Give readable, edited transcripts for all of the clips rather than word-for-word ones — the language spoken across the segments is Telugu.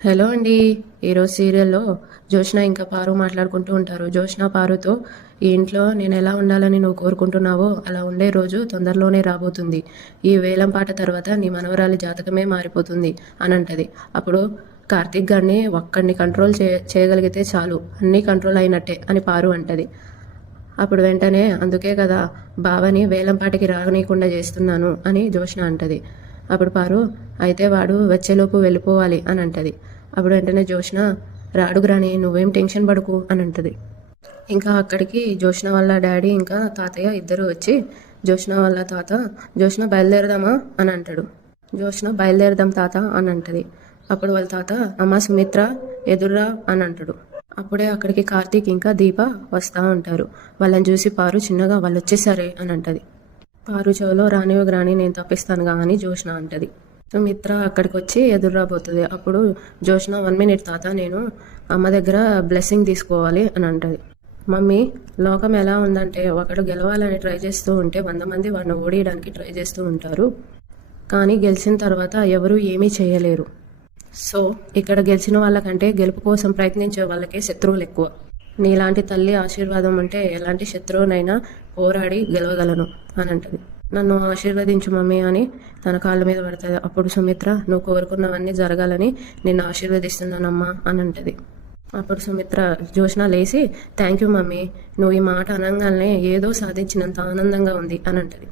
హలో అండి. ఈరోజు సీరియల్లో జోష్న ఇంకా పారు మాట్లాడుకుంటూ ఉంటారు. జోష్న పారుతో, ఈ ఇంట్లో నేను ఎలా ఉండాలని నువ్వు కోరుకుంటున్నావో అలా ఉండే రోజు తొందరలోనే రాబోతుంది. ఈ వేలం పాట తర్వాత నీ మనవరాలి జాతకమే మారిపోతుంది అని అంటది. అప్పుడు కార్తీక్ గారిని ఒక్కడిని కంట్రోల్ చేయగలిగితే చాలు, అన్నీ కంట్రోల్ అయినట్టే అని పారు అంటది. అప్పుడు వెంటనే అందుకే కదా బావని వేలంపాటికి రానీయకుండా చేస్తున్నాను అని జోష్న అంటది. అప్పుడు పారు, అయితే వాడు వచ్చేలోపు వెళ్ళిపోవాలి అని అంటది. అప్పుడు వెంటనే జోష్న, రాడుగురాని నువ్వేం టెన్షన్ పడుకు అని అంటది. ఇంకా అక్కడికి జోష్న వాళ్ళ డాడీ ఇంకా తాతయ్య ఇద్దరు వచ్చి, జోష్న వాళ్ళ తాత, జోష్న బయలుదేరదామా అని అంటాడు. జోష్న బయలుదేరదాం తాత అని అంటది. అప్పుడు వాళ్ళ తాత, అమ్మ సుమిత్ర ఎదుర్రా అని అంటాడు. అప్పుడే అక్కడికి కార్తీక్ ఇంకా దీప వస్తూ ఉంటారు. వాళ్ళని చూసి పారు చిన్నగా వాళ్ళు వచ్చేసారే అని అంటది. పారు చెవులో రాని నేను తప్పిస్తానుగా అని జోష్న అంటది. సుమిత్ర అక్కడికి వచ్చి ఎదురురాబోతుంది. అప్పుడు జోష్న 1 minute తాత, నేను అమ్మ దగ్గర బ్లెస్సింగ్ తీసుకోవాలి అని అంటది. మమ్మీ, లోకం ఎలా ఉందంటే ఒకడు గెలవాలని ట్రై చేస్తూ ఉంటే 100 మంది వాడిని ఓడియడానికి ట్రై చేస్తూ ఉంటారు, కానీ గెలిచిన తర్వాత ఎవరూ ఏమీ చేయలేరు. సో ఇక్కడ గెలిచిన వాళ్ళకంటే గెలుపు కోసం ప్రయత్నించే వాళ్ళకే శత్రువులు ఎక్కువ. నీలాంటి తల్లి ఆశీర్వాదం ఉంటే ఎలాంటి శత్రువునైనా పోరాడి గెలవగలను అని అంటది. నన్ను ఆశీర్వదించు మమ్మీ అని తన కాళ్ళ మీద పడుతుంది. అప్పుడు సుమిత్ర, నువ్వు కోరుకున్నవన్నీ జరగాలని నిన్ను ఆశీర్వదిస్తున్నానమ్మా అని అంటది. అప్పుడు సుమిత్ర, జోష్న లేచి, థ్యాంక్ యూ మమ్మీ, నువ్వు ఈ మాట అనగానే ఏదో సాధించినంత ఆనందంగా ఉంది అని అంటది.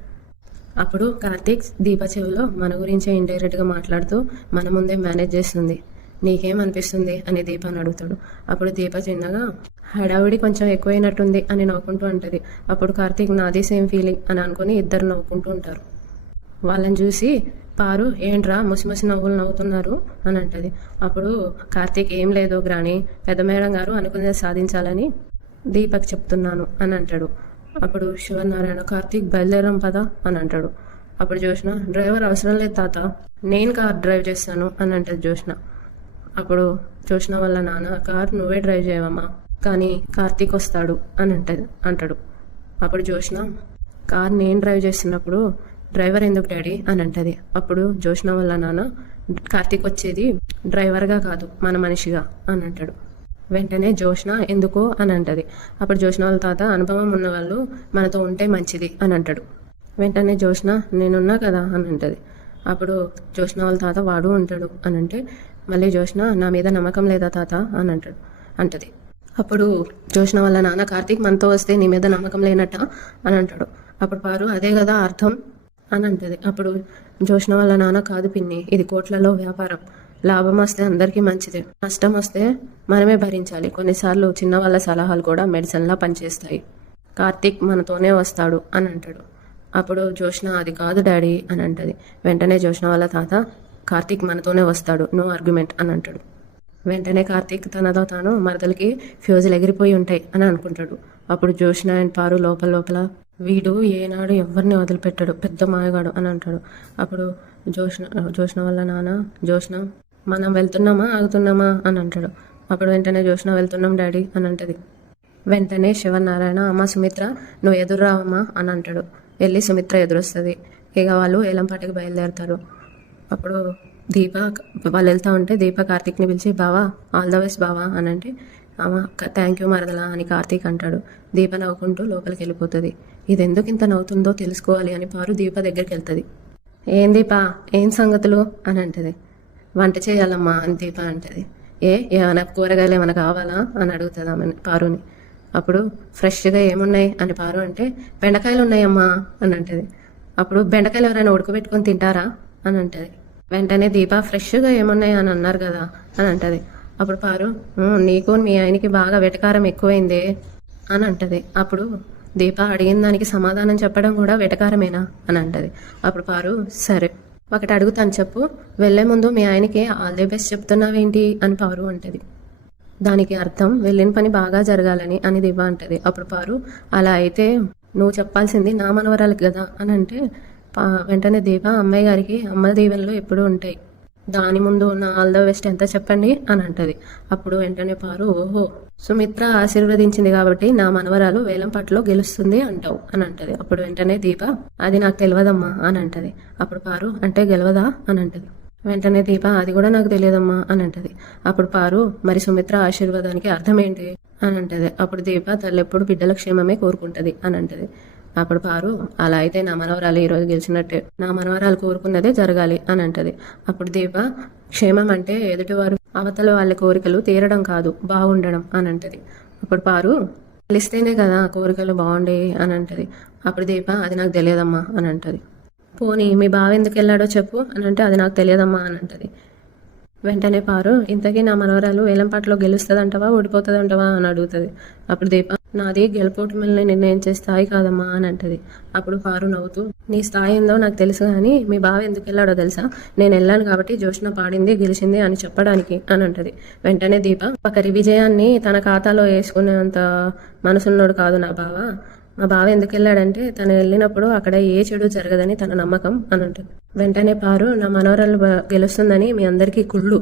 అప్పుడు కార్తీక్ దీప చెవిలో మన గురించే ఇండైరెక్ట్గా మాట్లాడుతూ మన ముందే మేనేజ్ చేస్తుంది, నీకేమనిపిస్తుంది అని దీపని అడుగుతాడు. అప్పుడు దీప చిన్నగా, హడావిడి కొంచెం ఎక్కువైనట్టుంది అని నవ్వుకుంటూ అంటది. అప్పుడు కార్తీక్, నాది సేమ్ ఫీలింగ్ అని అనుకుని ఇద్దరు నవ్వుకుంటూ ఉంటారు. వాళ్ళని చూసి పారు, ఏంట్రా ముసిముసి నవ్వులు నవ్వుతున్నారు అని అంటది. అప్పుడు కార్తీక్, ఏం లేదు గ్రాని, పెద్ద మేడం గారు అనుకునేది సాధించాలని దీపక్ చెప్తున్నాను అని అంటాడు. అప్పుడు శివనారాయణ, కార్తీక్ బయలుదేరాం పదా అని అంటాడు. అప్పుడు జోష్న, డ్రైవర్ అవసరం లేదు తాత, నేను కార్ డ్రైవ్ చేస్తాను అని అంటది జోష్న. అప్పుడు జోష్న వాళ్ళ నాన్న, కార్ నువ్వే డ్రైవ్ చేయవమ్మా, కానీ కార్తీక్ వస్తాడు అని అంటాడు. అప్పుడు జోష్న, కార్ నేను డ్రైవ్ చేస్తున్నప్పుడు డ్రైవర్ ఎందుకు డాడీ అని అంటది. అప్పుడు జోష్న వాళ్ళ నాన్న, కార్తీక్ వచ్చేది డ్రైవర్గా కాదు మన మనిషిగా అని అంటాడు. వెంటనే జోష్న, ఎందుకు అని అంటది. అప్పుడు జోష్న వాళ్ళ తాత, అనుభవం ఉన్నవాళ్ళు మనతో ఉంటే మంచిది అని అంటాడు. వెంటనే జోష్న, నేనున్నా కదా అని అంటది. అప్పుడు జోష్న వాళ్ళ తాత, వాడు ఉంటాడు అని అంటే మళ్ళీ జోష్న, నా మీద నమ్మకం లేదా తాత అని అంటది. అప్పుడు జోష్న వాళ్ళ నాన్న, కార్తీక్ మనతో వస్తే నీ మీద నమ్మకం లేనట్ట అని అంటాడు. అప్పుడు పారు, అదే కదా అర్థం అని అంటది. అప్పుడు జోష్న వాళ్ళ నాన్న, కాదు పిన్ని, ఇది కోట్లలో వ్యాపారం, లాభం వస్తే అందరికీ మంచిదే, నష్టం వస్తే మనమే భరించాలి. కొన్నిసార్లు చిన్న వాళ్ళ సలహాలు కూడా మెడిసిన్లా పనిచేస్తాయి. కార్తీక్ మనతోనే వస్తాడు అని అంటాడు. అప్పుడు జోష్న, అది కాదు డాడీ అని అంటది. వెంటనే జోష్న వాళ్ళ తాత, కార్తీక్ మనతోనే వస్తాడు, నో ఆర్గ్యుమెంట్ అని అంటాడు. వెంటనే కార్తీక్ తనతో తాను మరదలకి ఫ్యూజులు ఎగిరిపోయి ఉంటాయి అని అనుకుంటాడు. అప్పుడు జోష్న అండ్ పారు లోపల వీడు ఏనాడు ఎవరిని వదిలిపెట్టాడు, పెద్ద మాయగాడు అని అంటాడు. అప్పుడు జోష్న వాళ్ళ నాన్న, జోష్న మనం వెళ్తున్నామా ఆగుతున్నామా అని అంటాడు. అప్పుడు వెంటనే జోష్న, వెళ్తున్నాం డాడీ అని అంటది. వెంటనే శివనారాయణ, అమ్మ సుమిత్ర నువ్వు ఎదురురావమ్మా అని అంటాడు. వెళ్ళి సుమిత్ర ఎదురొస్తుంది. ఇక వాళ్ళు ఏలంపాటికి బయలుదేరుతారు. అప్పుడు దీప వాళ్ళు వెళ్తూ ఉంటే దీప కార్తీక్ని పిలిచి, బావా ఆల్ ద బెస్ట్ బావా అని అంటే, అమ్మ థ్యాంక్ యూ మరదలా అని కార్తీక్ అంటాడు. దీప నవ్వుకుంటూ లోపలికి వెళ్ళిపోతుంది. ఇది ఎందుకు ఇంత నవ్వుతుందో తెలుసుకోవాలి అని పారు దీప దగ్గరికి వెళ్తుంది. ఏం దీప, ఏం సంగతులు అని అంటది. వంట చేయాలమ్మా అని దీప అంటది. ఏమైనా కూరగాయలు ఏమైనా కావాలా అని అడుగుతుంది ఆమె పారుని. అప్పుడు ఫ్రెష్గా ఏమున్నాయి అని పారు అంటే, బెండకాయలు ఉన్నాయమ్మా అని అంటది. అప్పుడు బెండకాయలు ఎవరైనా ఉడకబెట్టుకొని తింటారా అని అంటది. వెంటనే దీప, ఫ్రెష్గా ఏమున్నాయి అని అన్నారు కదా అని అంటది. అప్పుడు పారు, నీకు మీ ఆయనకి బాగా వెటకారం ఎక్కువైందే అని అంటది. అప్పుడు దీప, అడిగిన దానికి సమాధానం చెప్పడం కూడా వెటకారమేనా అని అంటది. అప్పుడు పారు, సరే ఒకటి అడుగుతాను చెప్పు, వెళ్లే ముందు మీ ఆయనకి ఆల్ ది బెస్ట్ చెప్తున్నావేంటి అని పారు అంటది. దానికి అర్థం వెళ్ళిన పని బాగా జరగాలని అని దీప అంటది. అప్పుడు పారు, అలా అయితే నువ్వు చెప్పాల్సింది నా మనవరాలకి కదా అని అంటే వెంటనే దీప, అమ్మాయి గారికి అమ్మ దీవెనలు ఎప్పుడూ ఉంటాయి, దాని ముందు నా ఆల్ ద బెస్ట్ ఎంత చెప్పండి అని అంటది. అప్పుడు వెంటనే పారు, ఓహో సుమిత్ర ఆశీర్వదించింది కాబట్టి నా మనవరాలు వేలంపాటలో గెలుస్తుంది అంటావు అని అంటది. అప్పుడు వెంటనే దీప, అది నాకు తెలియదమ్మా అని అంటది. అప్పుడు పారు, అంటే గెలవదా అని అంటది. వెంటనే దీప అది కూడా నాకు తెలియదమ్మా అని అంటది. అప్పుడు పారు మరి సుమిత్ర ఆశీర్వాదానికి అర్థం ఏంటి అని అంటది. అప్పుడు దీప తల్లెప్పుడు బిడ్డల క్షేమమే కోరుకుంటది అని అంటది. అప్పుడు పారు అలా అయితే నా మనవరాలు ఈరోజు గెలిచినట్టే, నా మనవరాలు కోరుకున్నదే జరగాలి అని అంటది. అప్పుడు దీప క్షేమం అంటే ఎదుటివారు అవతల వాళ్ళ కోరికలు తీరడం కాదు, బాగుండడం అని అంటది. అప్పుడు పారు గెలిస్తేనే కదా కోరికలు బాగుండే అని అంటది. అప్పుడు దీప అది నాకు తెలియదమ్మా అని అంటది. పోనీ మీ బావ ఎందుకు వెళ్ళాడో చెప్పు అని అంటే అది నాకు తెలియదమ్మా అని అంటది. వెంటనే పారు ఇంతకీ నా మనవరాలు వేలంపాటలో గెలుస్తుందంటవా ఓడిపోతుందంటవా అని అడుగుతుంది. అప్పుడు దీప నాది గెలుపోటమిల్ని నిర్ణయించే స్థాయి కాదమ్మా అని అంటది. అప్పుడు పారు నవ్వుతూ నీ స్థాయి ఏందో నాకు తెలుసు కానీ మీ బావ ఎందుకు వెళ్ళాడో తెలుసా, నేను వెళ్ళాను కాబట్టి జోష్న పాడింది గెలిచింది అని చెప్పడానికి అని అంటది. వెంటనే దీప ఒకరి విజయాన్ని తన ఖాతాలో వేసుకునేంత మనసున్నోడు కాదు నా బావ. మా బావ ఎందుకు వెళ్ళాడంటే తను వెళ్ళినప్పుడు అక్కడ ఏ చెడు జరగదని తన నమ్మకం అని అంటుంది. వెంటనే పారు నా మనవరాలు గెలుస్తుందని మీ అందరికీ కుళ్ళు,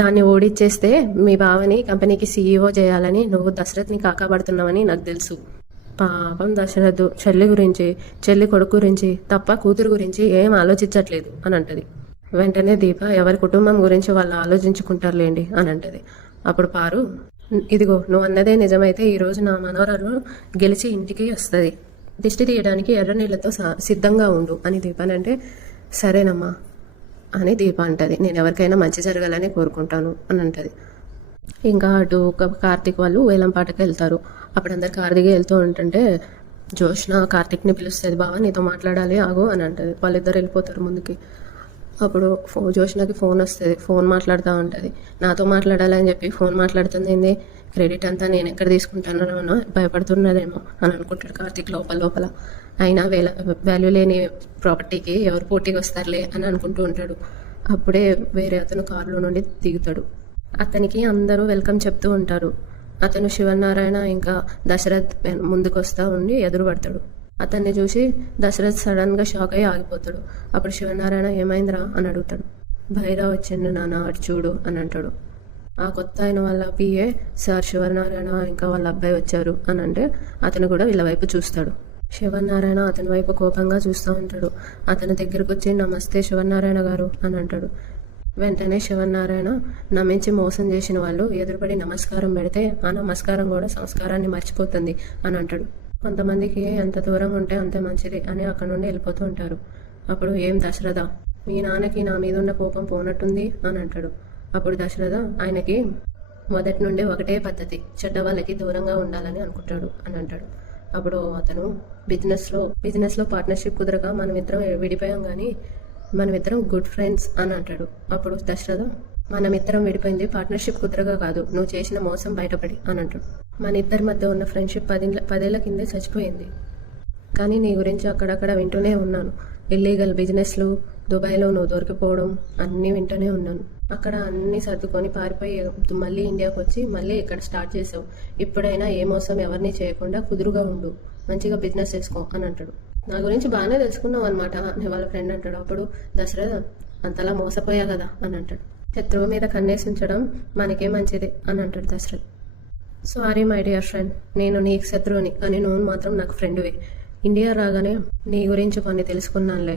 దాన్ని ఓడిచ్చేస్తే మీ బావని కంపెనీకి సీఈఓ చేయాలని నువ్వు దశరథ్ని కాకాపడుతున్నావని నాకు తెలుసు. పాపం దశరథ్ చెల్లి గురించి చెల్లి కొడుకు గురించి తప్ప కూతురు గురించి ఏం ఆలోచించట్లేదు అని అంటది. వెంటనే దీప ఎవరి కుటుంబం గురించి వాళ్ళు ఆలోచించుకుంటారులేండి అని అంటది. అప్పుడు పారు ఇదిగో నువ్వు అన్నదే నిజమైతే ఈరోజు నా మనవరాలు గెలిచి ఇంటికి వస్తుంది, దిష్టి తీయడానికి ఎర్ర నీళ్ళతో సిద్ధంగా ఉండు అని దీపానంటే సరేనమ్మా అని దీప అంటది. నేను ఎవరికైనా మంచి జరగాలని కోరుకుంటాను అని అంటది. ఇంకా అటు కార్తీక్ వాళ్ళు వేలంపాటకి వెళ్తారు. అప్పుడు అందరు కార్ దిగి వెళ్తూ ఉంటుంటే జోష్న కార్తీక్ని పిలుస్తుంది, బావ నీతో మాట్లాడాలి ఆగు అని అంటది. వాళ్ళిద్దరు వెళ్ళిపోతారు ముందుకి. అప్పుడు జోష్నకి ఫోన్ వస్తుంది, ఫోన్ మాట్లాడుతూ ఉంటుంది. నాతో మాట్లాడాలని చెప్పి ఫోన్ మాట్లాడుతుంది ఏంది, క్రెడిట్ అంతా నేను ఎక్కడ తీసుకుంటానో భయపడుతున్నదేమో అని అనుకుంటాడు కార్తీక్ లోపల. అయినా వాల్యూ లేని ప్రాపర్టీకి ఎవరు పోటీకి వస్తారులే అని అనుకుంటూ ఉంటాడు. అప్పుడే వేరే అతను కారులో నుండి దిగుతాడు. అతనికి అందరూ వెల్కమ్ చెప్తూ ఉంటారు. అతను శివనారాయణ ఇంకా దశరథ్ ముందుకు వస్తూ ఉండి ఎదురుపడతాడు. అతన్ని చూసి దశరథ్ సడన్గా షాక్ అయ్యి ఆగిపోతాడు. అప్పుడు శివనారాయణ ఏమైందిరా అని అడుగుతాడు. భైరవ్ వచ్చిండు నాన్న అటు చూడు అని అంటాడు. ఆ కొత్త అయిన వాళ్ళ పిఏ సార్ శివనారాయణ ఇంకా వాళ్ళ అబ్బాయి వచ్చారు అని అంటే అతను కూడా వీళ్ళ వైపు చూస్తాడు. శివనారాయణ అతని వైపు కోపంగా చూస్తూ ఉంటాడు. అతని దగ్గరకు వచ్చి నమస్తే శివనారాయణ గారు అని అంటాడు. వెంటనే శివనారాయణ నమ్మించి మోసం చేసిన వాళ్ళు ఎదురుపడి నమస్కారం పెడితే ఆ నమస్కారం కూడా సంస్కారాన్ని మర్చిపోతుంది అని అంటాడు. కొంతమందికి ఎంత దూరం ఉంటే అంతే మంచిది అని అక్కడ నుండి వెళ్ళిపోతూ ఉంటారు. అప్పుడు ఏం దశరథ, మీ నాన్నకి నా మీద ఉన్న కోపం పోనట్టుంది అని అంటాడు. అప్పుడు దశరథ ఆయనకి మొదటి నుండి ఒకటే పద్ధతి, చెడ్డ వాళ్ళకి దూరంగా ఉండాలని అనుకుంటాడు అని అంటాడు. అప్పుడు అతను బిజినెస్లో పార్ట్నర్షిప్ కుదరక మనమిద్దరం విడిపోయాం కానీ మనమిద్దరం గుడ్ ఫ్రెండ్స్ అని అంటాడు. అప్పుడు దశరథ మనమిద్దరం విడిపోయింది పార్ట్నర్షిప్ కుదరగా కాదు, నువ్వు చేసిన మోసం బయటపడి అని అంటాడు. మన ఇద్దరి మధ్య ఉన్న ఫ్రెండ్షిప్ 10 ఏళ్ల కిందే చచ్చిపోయింది. కానీ నీ గురించి అక్కడక్కడ వింటూనే ఉన్నాను. ఇల్లీగల్ బిజినెస్లు, దుబాయ్లో నువ్వు దొరికిపోవడం అన్నీ వింటూనే ఉన్నాను. అక్కడ అన్నీ సర్దుకొని పారిపోయి మళ్ళీ ఇండియాకి వచ్చి మళ్ళీ ఇక్కడ స్టార్ట్ చేసావు. ఇప్పుడైనా ఏ మోసం ఎవరిని చేయకుండా కుదురుగా ఉండు, మంచిగా బిజినెస్ చేసుకో అని అంటాడు. నా గురించి బాగానే తెలుసుకున్నావు అనమాట అని వాళ్ళ ఫ్రెండ్ అంటాడు. అప్పుడు దశరథ అంతలా మోసపోయా కదా అని అంటాడు. శత్రువు మీద కన్నేసి ఉంచడం మనకే మంచిది అని అంటాడు Dashrath. Sorry my dear friend, నేను నీకు శత్రువుని కానీ నువ్వు మాత్రం నాకు ఫ్రెండ్వే. ఇండియా రాగానే నీ గురించి కొన్ని తెలుసుకున్నానులే.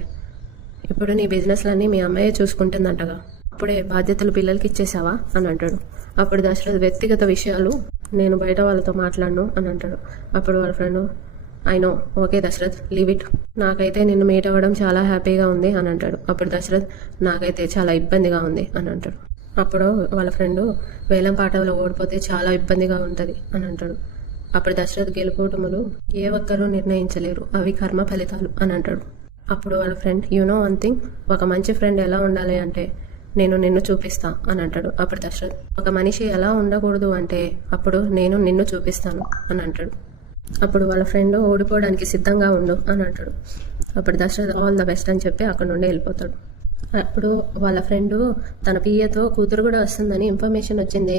ఇప్పుడు నీ బిజినెస్లన్నీ మీ అమ్మాయే చూసుకుంటుందంటగా, అప్పుడే బాధ్యతలు పిల్లలకి ఇచ్చేసావా అని అంటాడు. అప్పుడు దశరథ్ వ్యక్తిగత విషయాలు నేను బయట వాళ్ళతో మాట్లాడను అని అంటాడు. అప్పుడు వాళ్ళ friend I know, okay Dashrath, leave it, నాకైతే నిన్ను మీట్ అవ్వడం చాలా హ్యాపీగా ఉంది అని అంటాడు. అప్పుడు దశరథ్ నాకైతే చాలా ఇబ్బందిగా ఉంది అని అంటాడు. అప్పుడు వాళ్ళ ఫ్రెండ్ వేలం పాటలో ఓడిపోతే చాలా ఇబ్బందిగా ఉంటుంది అని అంటాడు. అప్పుడు దశరథ్ గెలుపోటములు ఏ ఒక్కరూ నిర్ణయించలేరు, అవి కర్మ ఫలితాలు అని అంటాడు. అప్పుడు వాళ్ళ friend you know one thing, ఒక మంచి ఫ్రెండ్ ఎలా ఉండాలి అంటే నేను నిన్ను చూపిస్తా అని అంటాడు. అప్పుడు దశరథ్ ఒక మనిషి ఎలా ఉండకూడదు అంటే అప్పుడు నేను నిన్ను చూపిస్తాను అని అంటాడు. అప్పుడు వాళ్ళ ఫ్రెండ్ ఓడిపోవడానికి సిద్ధంగా ఉండు అని అంటాడు. అప్పుడు దశరథ్ ఆల్ ద బెస్ట్ అని చెప్పి అక్కడ నుండి వెళ్ళిపోతాడు. అప్పుడు వాళ్ళ ఫ్రెండ్ తన పియ్యతో కూతురు కూడా వస్తుందని ఇన్ఫర్మేషన్ వచ్చింది,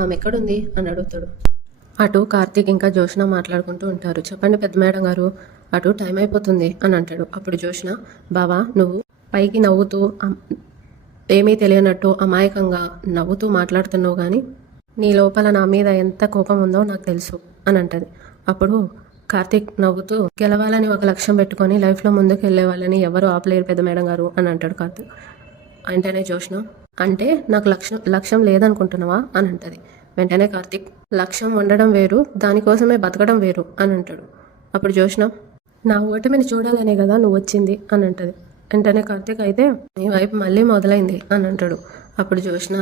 ఆమె ఎక్కడుంది అని అడుగుతాడు. అటు కార్తీక్ ఇంకా జోష్న మాట్లాడుకుంటూ ఉంటారు. చెప్పండి పెద్ద మేడం గారు, అటు టైం అయిపోతుంది అని అంటాడు. అప్పుడు జోష్న బావా నువ్వు పైకి నవ్వుతూ ఏమీ తెలియనట్టు అమాయకంగా నవ్వుతూ మాట్లాడుతున్నావు కానీ నీ లోపల నా మీద ఎంత కోపం ఉందో నాకు తెలుసు అని అంటది. అప్పుడు కార్తీక్ నవ్వుతూ గెలవాలని ఒక లక్ష్యం పెట్టుకొని లైఫ్లో ముందుకు వెళ్ళే వాళ్ళని ఎవరు ఆపలేరు పెద్ద మేడం గారు అని అంటాడు కార్తీక్. వెంటనే జోష్న అంటే నాకు లక్ష్యం లేదనుకుంటున్నావా అని అంటది. వెంటనే కార్తీక్ లక్ష్యం ఉండడం వేరు, దానికోసమే బతకడం వేరు అని అంటాడు. అప్పుడు జోష్న నా ఓటమిని చూడాలనే కదా నువ్వు వచ్చింది అని అంటది. వెంటనే కార్తీక్ అయితే నీ వైపు మళ్ళీ మొదలైంది అని అంటాడు. అప్పుడు జోష్న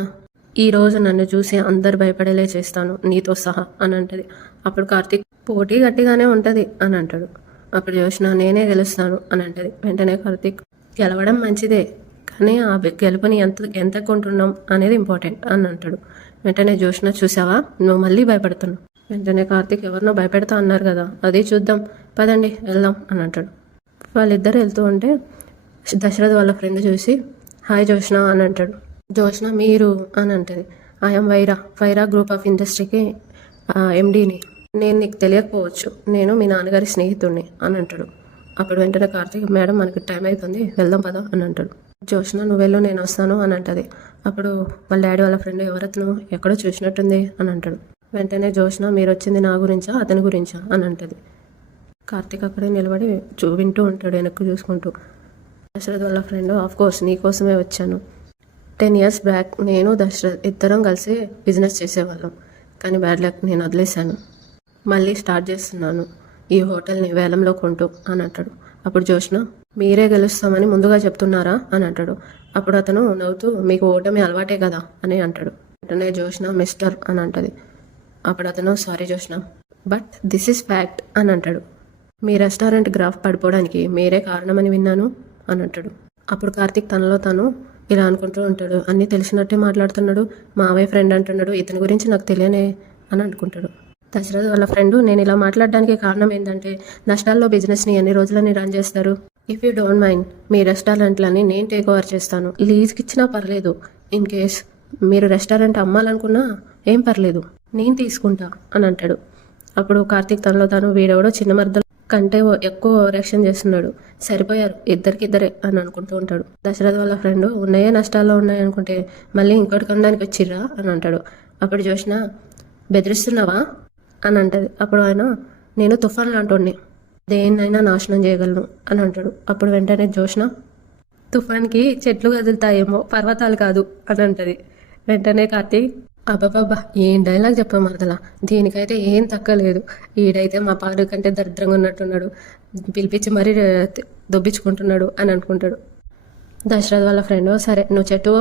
ఈ రోజు నన్ను చూసి అందరు భయపడేలే చేస్తాను నీతో సహా అని అంటది. అప్పుడు కార్తీక్ పోటీ గట్టిగానే ఉంటుంది అని అంటాడు. అప్పుడు జోష్న నేనే గెలుస్తాను అని అంటది. వెంటనే కార్తీక్ గెలవడం మంచిదే, కానీ ఆ గెలుపుని ఎంత కొంటున్నాం అనేది ఇంపార్టెంట్ అని అంటాడు. వెంటనే జోష్న చూసావా నువ్వు మళ్ళీ భయపడుతున్నావు. వెంటనే కార్తీక్ ఎవరినో భయపెడతా అన్నారు కదా, అది చూద్దాం పదండి వెళ్దాం అని అంటాడు. వాళ్ళిద్దరు వెళ్తూ ఉంటే దశరథ్ వాళ్ళ ఫ్రెండ్ చూసి హాయ్ జోష్న అని అంటాడు. జోష్న మీరు అని అంటది. ఐఎమ్ వైరా గ్రూప్ ఆఫ్ ఇండస్ట్రీకి ఎండీని, నేను నీకు తెలియకపోవచ్చు, నేను మీ నాన్నగారి స్నేహితుడిని అని అంటాడు. అప్పుడు వెంటనే కార్తీక్ మేడం మనకి టైం అవుతుంది వెళ్దాం పదా అని అంటాడు. జోష్న నువ్వు వెళ్ళు నేను వస్తాను అని అంటది. అప్పుడు వాళ్ళ డాడీ వాళ్ళ ఫ్రెండ్ ఎవరతను ఎక్కడో చూసినట్టుంది అని అంటాడు. వెంటనే జోష్న మీరు వచ్చింది నా గురించా అతని గురించా అని అంటది. కార్తీక్ అక్కడే నిలబడి వింటూ ఉంటాడు వెనక్కి చూసుకుంటూ. దశరథ్ వాళ్ళ ఫ్రెండ్ ఆఫ్ కోర్స్ నీకోసమే వచ్చాను. 10 years బ్యాక్ నేను దశరథ్ ఇద్దరం కలిసి బిజినెస్ చేసేవాళ్ళం, కానీ బ్యాడ్ లక్ నేను వదిలేశాను, మళ్ళీ స్టార్ట్ చేస్తున్నాను ఈ హోటల్ని వేలంలో కొంటూ అని అంటాడు. అప్పుడు జోష్న మీరే గెలుస్తామని ముందుగా చెప్తున్నారా అని అంటాడు. అప్పుడు అతను నవ్వుతూ మీకు ఓటమి అలవాటే కదా అని అంటాడు. వెంటనే జోష్న మిస్టర్ అని అంటది. అప్పుడు అతను sorry Joshna but this is fact అని అంటాడు. మీ రెస్టారెంట్ గ్రాఫ్ పడిపోవడానికి మీరే కారణమని విన్నాను అని అంటాడు. అప్పుడు కార్తీక్ తనలో తను ఇలా అనుకుంటూ ఉంటాడు, అన్నీ తెలిసినట్టే మాట్లాడుతున్నాడు, మావయ్య ఫ్రెండ్ అంటున్నాడు, ఇతని గురించి నాకు తెలియనే అని అనుకుంటాడు. దశరథ్ వాళ్ళ ఫ్రెండ్ నేను ఇలా మాట్లాడడానికి కారణం ఏంటంటే నష్టాల్లో బిజినెస్ని ఎన్ని రోజులని రన్ చేస్తారు, ఇఫ్ యూ డోంట్ మైండ్ మీ రెస్టారెంట్లని నేను టేక్ ఓవర్ చేస్తాను, లీజ్కి ఇచ్చినా పర్లేదు, ఇన్ కేస్ మీరు రెస్టారెంట్ అమ్మాలనుకున్నా ఏం పర్లేదు నేను తీసుకుంటా అని అంటాడు. అప్పుడు కార్తీక్ తనలో తాను వీడెవడో చిన్న మర్దలు కంటే ఎక్కువ రియాక్షన్ చేస్తున్నాడు, సరిపోయారు ఇద్దరికిద్దరే అని అనుకుంటూ ఉంటాడు. దశరథ్ వాళ్ళ ఫ్రెండ్ ఉన్నాయే నష్టాల్లో ఉన్నాయి అనుకుంటే మళ్ళీ ఇంకోటి కొనడానికి వచ్చిర్రా అని అంటాడు. అప్పుడు జోష్న బెదిరిస్తున్నావా అని అంటది. అప్పుడు ఆయన నేను తుఫాన్ లాంటి దేన్నైనా నాశనం చేయగలను అని అంటాడు. అప్పుడు వెంటనే జోష్న తుఫాన్కి చెట్లు కదులుతాయేమో పర్వతాలు కాదు అని అంటది. వెంటనే కార్తీక్ అబ్బాబ్బా ఏం డైలాగ్ చెప్పా మరదలా, దీనికైతే ఏం తక్కలేదు, ఈడైతే మా పాడు కంటే దరిద్రంగా ఉన్నట్టున్నాడు, పిలిపించి మరీ దొబ్బించుకుంటున్నాడు అని అనుకుంటాడు. దశరథ్ వాళ్ళ ఫ్రెండ్ సరే నువ్వు చెట్టు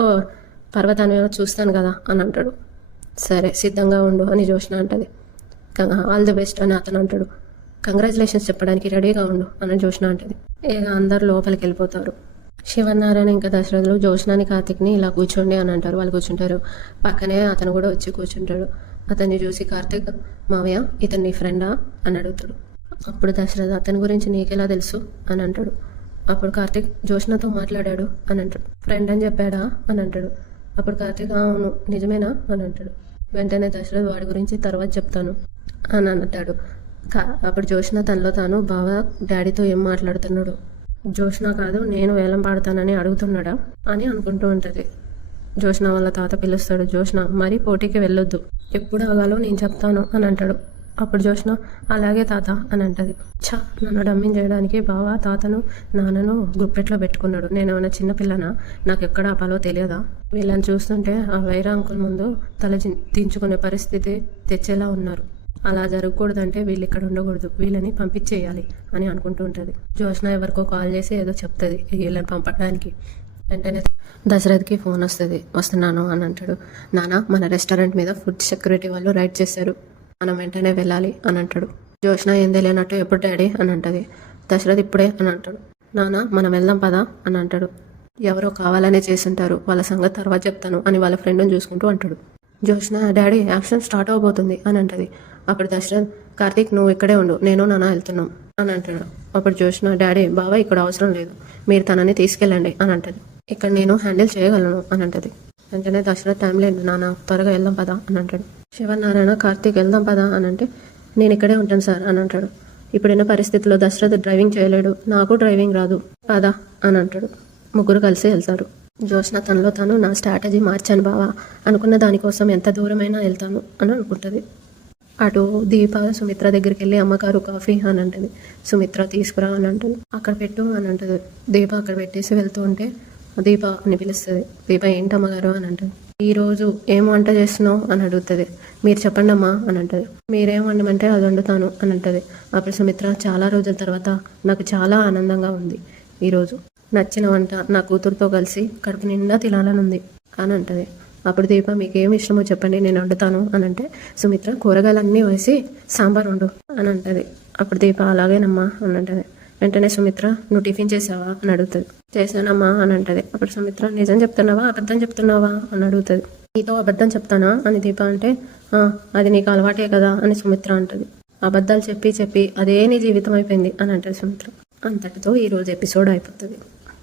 పర్వతాన్ని చూస్తాను కదా అని అంటాడు. సరే సిద్ధంగా ఉండు అని జోష్న అంటది. ఆల్ ది బెస్ట్ అని అతను అంటాడు. కంగ్రాచులేషన్స్ చెప్పడానికి రెడీగా ఉండు అని జోష్న అంటది. ఇక అందరు లోపలికి వెళ్ళిపోతారు. శివనారాయణ ఇంకా దశరథులు జోష్నాని కార్తీక్ని ఇలా కూర్చోండి అని అంటారు. వాళ్ళు కూర్చుంటారు. పక్కనే అతను కూడా వచ్చి కూర్చుంటాడు. అతన్ని చూసి కార్తీక్ మావయ్య ఇతను నీ ఫ్రెండా అని అడుగుతాడు. అప్పుడు దశరథ్ అతని గురించి నీకెలా తెలుసు అని అంటాడు. అప్పుడు కార్తీక్ జోష్నతో మాట్లాడాడు అని అంటాడు. ఫ్రెండ్ అని చెప్పాడా అని అంటాడు. అప్పుడు కార్తీక్ అవును నిజమేనా అని అంటాడు. వెంటనే దశరథ్ వాడి గురించి తర్వాత చెప్తాను అని అంటాడు. అప్పుడు జోష్న తనలో తాను బాగా డాడీతో ఏం మాట్లాడుతున్నాడు, జోష్న కాదు నేను వేలం పాడతానని అడుగుతున్నాడా అని అనుకుంటూ ఉంటుంది. జోష్న వాళ్ళ తాత పిలుస్తాడు. జోష్న మరీ పోటీకి వెళ్ళొద్దు, ఎప్పుడు ఆగాలో నేను చెప్తాను అని అంటాడు. అప్పుడు జోష్న అలాగే తాత అని అంటది. నన్ను డమ్మింగ్ చేయడానికి బావా తాతను నాన్నను గుప్పెట్లో పెట్టుకున్నాడు, నేను ఏమైనా చిన్నపిల్లనా, నాకు ఎక్కడ ఆపాలో తెలియదా, వీళ్ళని చూస్తుంటే ఆ వైరా అంకుల్ ముందు తల దించుకునే పరిస్థితి తెచ్చేలా ఉన్నారు, అలా జరగకూడదంటే వీళ్ళు ఇక్కడ ఉండకూడదు, వీళ్ళని పంపించేయాలి అని అనుకుంటూ ఉంటుంది. జోష్న ఎవరికో కాల్ చేసి ఏదో చెప్తుంది వీళ్ళని పంపడానికి. వెంటనే దశరథ్కి ఫోన్ వస్తుంది. వస్తున్నాను అని అంటాడు. నాన్న మన రెస్టారెంట్ మీద ఫుడ్ సెక్యూరిటీ వాళ్ళు రైడ్ చేశారు, మనం వెంటనే వెళ్ళాలి అని అంటాడు. జోష్న ఏం తెలియనట్టు ఎప్పుడు డాడీ అని అంటది. దశరథ్ ఇప్పుడే అని అంటాడు. నాన్న మనం వెళ్దాం పదా అని అంటాడు. ఎవరో కావాలనే చేసుంటారు, వాళ్ళ సంగతి తర్వాత చెప్తాను అని వాళ్ళ ఫ్రెండ్ని చూసుకుంటూ అంటాడు. జోష్న డాడీ యాక్షన్ స్టార్ట్ అవబోతుంది అని అంటది. అప్పుడు దశరథ్ కార్తీక్ నువ్వు ఇక్కడే ఉండు, నేను నాన్న వెళ్తున్నాం అని అంటాడు. అప్పుడు జోష్న డాడీ బాబా ఇక్కడ అవసరం లేదు, మీరు తనని తీసుకెళ్ళండి అని అంటది. ఇక్కడ నేను హ్యాండిల్ చేయగలను అని అంటది. వెంటనే దశరథ్ టైం లేదు నాన్న త్వరగా వెళ్దాం పదా అని అంటాడు. శివనారాయణ కార్తీక్ వెళ్దాం పదా అని అంటే నేను ఇక్కడే ఉంటాను సార్ అని అంటాడు. ఇప్పుడున్న పరిస్థితుల్లో దశరథ్ డ్రైవింగ్ చేయలేడు, నాకు డ్రైవింగ్ రాదు పదా అని అంటాడు. ముగ్గురు కలిసి వెళ్తారు. జోష్న తనలో తాను నా స్ట్రాటజీ మార్చాను బావా, అనుకున్న దానికోసం ఎంత దూరమైనా వెళ్తాను అని అనుకుంటుంది. అటు దీప సుమిత్ర దగ్గరికి వెళ్ళి అమ్మగారు కాఫీ అని అంటుంది. సుమిత్ర తీసుకురా అని అంటుంది. అక్కడ పెట్టు అని అంటుంది. దీప అక్కడ పెట్టేసి వెళ్తూ ఉంటే దీప అని పిలుస్తుంది. దీప ఏంటమ్మగారు అని అంటుంది. ఈరోజు ఏం వంట చేస్తున్నావు అని అడుగుతుంది. మీరు చెప్పండి అమ్మా అని అంటుంది. మీరేం వండమంటే అది వండుతాను అని అంటుంది. అప్పుడు సుమిత్ర చాలా రోజుల తర్వాత నాకు చాలా ఆనందంగా ఉంది, ఈరోజు నచ్చిన వంట నా కూతురుతో కలిసి కడుపు నిండా తినాలని ఉంది అని అంటుంది. అప్పుడు దీప మీకు ఏమి ఇష్టమో చెప్పండి నేను వండుతాను అని అంటే సుమిత్ర కూరగాయలన్నీ వేసి సాంబార్ వండు అని అంటుంది. అప్పుడు దీప అలాగేనమ్మా అని అంటుంది. వెంటనే సుమిత్ర నువ్వు టిఫిన్ చేసావా అని అడుగుతుంది. చేశానమ్మా అని అంటుంది. అప్పుడు సుమిత్ర నిజం చెప్తున్నావా అబద్ధం చెప్తున్నావా అని అడుగుతుంది. నీతో అబద్ధం చెప్తానా అని దీప అంటే అది నీకు అలవాటే కదా అని సుమిత్ర అంటుంది. అబద్ధాలు చెప్పి చెప్పి అదే నీ జీవితం అయిపోయింది అని అంటుంది సుమిత్ర. అంతటితో ఈరోజు ఎపిసోడ్ అయిపోతుంది.